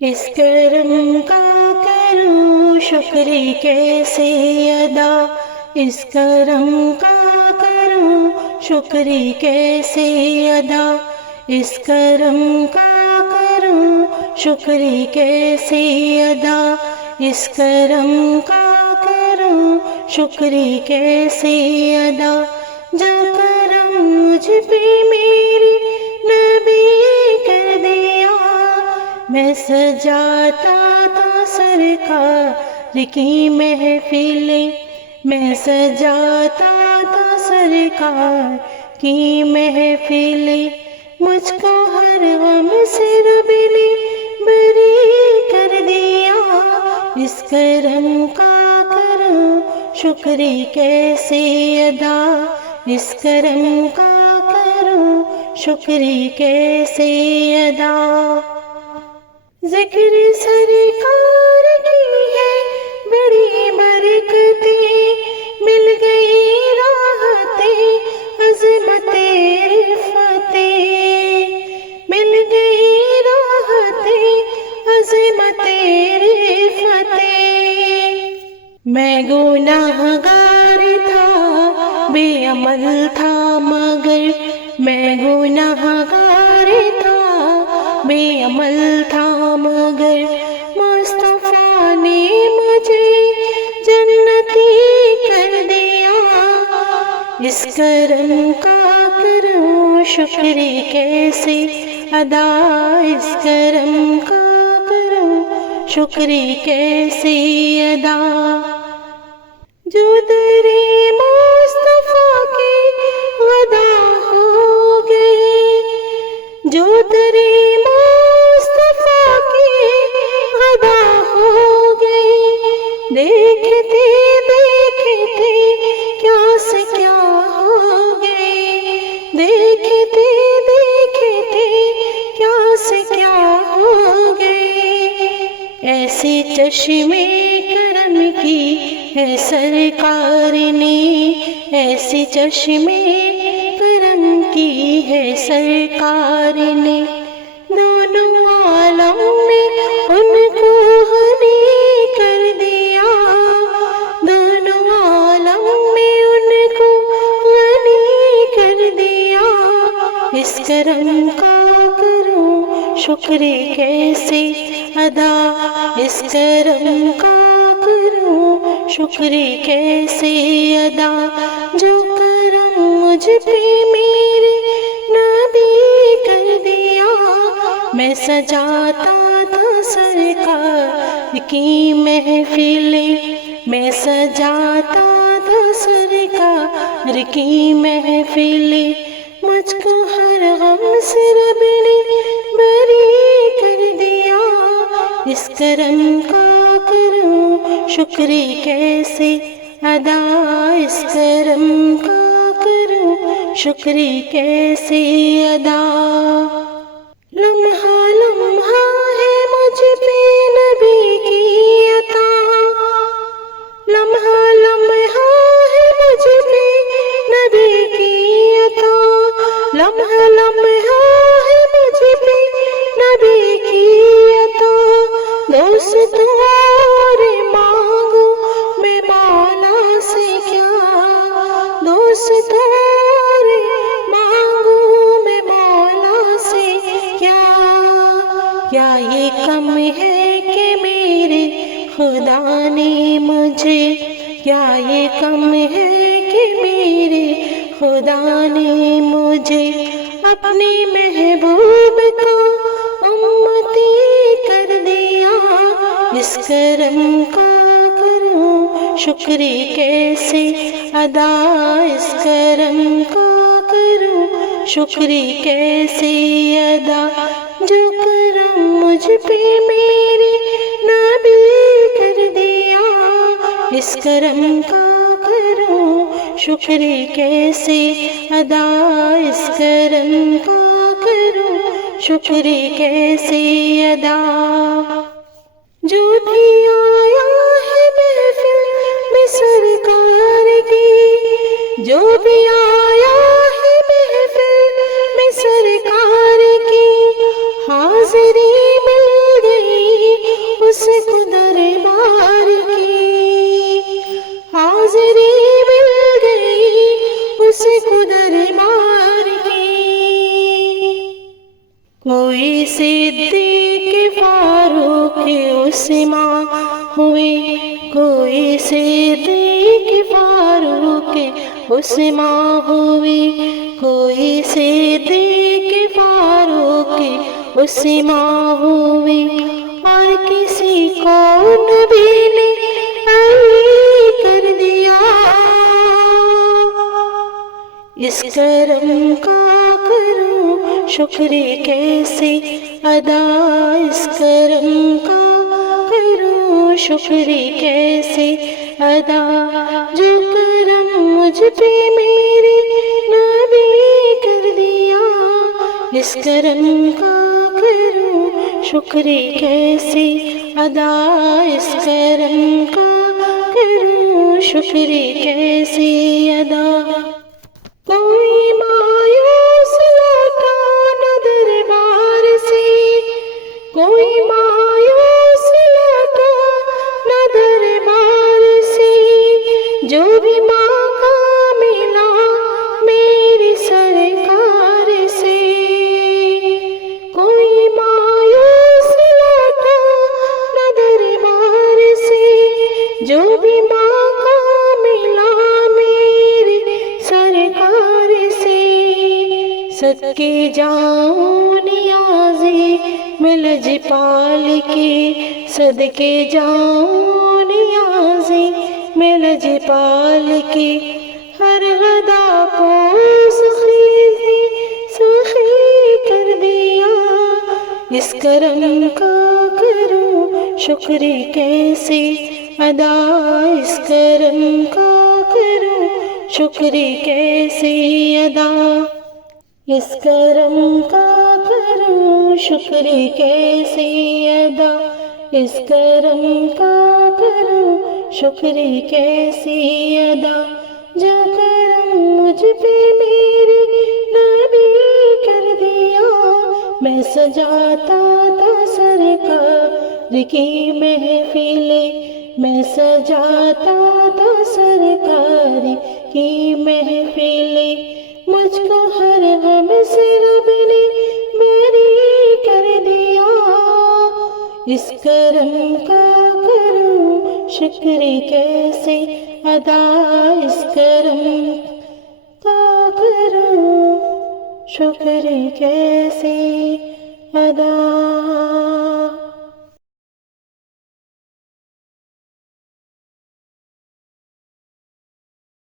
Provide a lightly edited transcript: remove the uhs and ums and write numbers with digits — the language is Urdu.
اس کرم کا کروں شکر کیسے ادا، اس کرم کا کروں شکر کیسے ادا، اس کرم کا کروں شکر کیسے ادا، اس کرم کا کروں شکر کیسے ادا، جو کرم مجھ پہ میری نبی کر دیا، میں سجاتا تھا سرکار کی محفل، میں سجاتا تھا سرکار کی محفل، مجھ کو ہر غم سے رب نے بری کر دیا، اس کرم کا کروں شکر کیسے ادا، اس کرم کا کروں شکر کیسے ادا، ذکر سرکار کی ہے بڑی برکتیں، مل گئی راحتیں عظمت رفتیں، مل گئی راحتیں عظمت رفتیں، میں گناہ گار تھا بے عمل تھا مگر، میں گناہ گار تھا بے عمل تھا مگر، مصطفیٰ نے مجھے جنتی کر دیا، اس کرم کا کروں شکر کیسے ادا، اس کرم کا کروں شکر کیسے ادا، جو در مصطفیٰ کی غدا ہو گئی، جو در مصطفیٰ کی غدا ہو گئی، دیکھتے دیکھتے کیا سے کیا ہو گئی، دیکھتے دیکھتے کیا سے کیا ہو گئی، ایسی چشمے کرم کی ہے سرکار نے، ایسی چشمے کرم کی ہے سرکار نے، دونوں عالم میں ان کو غنی کر دیا، دونوں عالم میں ان کو غنی کر دیا، اس کرم کا کروں شکر کیسے ادا، اس کرم کا کروں شکر کیسے ادا، جو کرم مجھ پہ میرے نبی کر دیا، میں سجاتا تھا سرکار کی محفل، میں سجاتا تھا سرکار کی محفل، مجھ کو ہر غم سے رب نے بری کر دیا، اس کرم کا کروں شکر کیسے ادا، اس کرم کا کروں شکر کیسے ادا، لمحہ لمحہ ہے مجھ پہ نبی کی عطا، لمحہ لمحہ ہے مجھ پہ نبی کی عطا، لمحہ لمحہ ہے مجھ پہ نبی کی عطا، دوست اور مانگو میں مولا سے کیا، دوست اور مانگو میں مولا سے کیا یہ کم ہے کہ میرے خدا نے مجھے، کیا یہ کم ہے کہ میرے خدا نے مجھے اپنے محبوب کو امتی کر دیا، اس کرم کا کروں شکر کیسے ادا، اس کرم کا کروں شکر کیسے ادا، جو کرم مجھ پہ میرے نبی کر دیا، اس کرم کا کروں شکر کیسے ادا، اس کرم کا کروں شکر کیسے ادا، جو بھی آیا ہے محفل میں سرکار کی، جو بھی آیا ہے محفل میں سرکار کی، حاضری مل گئی کوئی صدیق فاروق عثمان ہوئے، کوئی صدیق فاروق عثمان ہوئے، کوئی صدیق فاروق عثمان ہوئے، اور کسی کو نبی نے علی کر دیا۔ اس کرم کا کروں شکر کیسے ادا، اس کرم کا کروں شکر کیسے ادا، جو کرم مجھ پہ میرے نبی کر دیا۔ اس کرم کا کروں شکر کیسے ادا، اس کرم کا کروں شکر کیسے ادا۔ کوئی مایوس لوٹا نہ دربار سے، کوئی مایوس لوٹا نہ دربار سے، جو بھی موقع ملا میری سرکار سے۔ کوئی مایوس لوٹا نہ دربار سے، جو بھی موقع ملا میری سرکار سے۔ صدقے جاؤں نیازی میں لجپال کے، صدقے جاؤں نیازی میں لجپال کے، ہر غدا کو سخی کر دیا۔ اس کرم کا کروں شکر کیسے ادا، اس کرم کا کروں شکر کیسے ادا، اس کرم کا کروں شکر کیسے ادا، اس کرم کا کروں شکر کیسے ادا، جو کرم مجھ پہ میرے نبی کر دیا۔ میں سجاتا تھا سرکار کی محفلیں، میں سجاتا تھا سرکار کی محفلیں، مجھ کو ہر غم سے رب نے بری کر دیا۔ اس کرم کا کروں شکر کیسے ادا، اس کرم کا کروں شکر کیسے ادا۔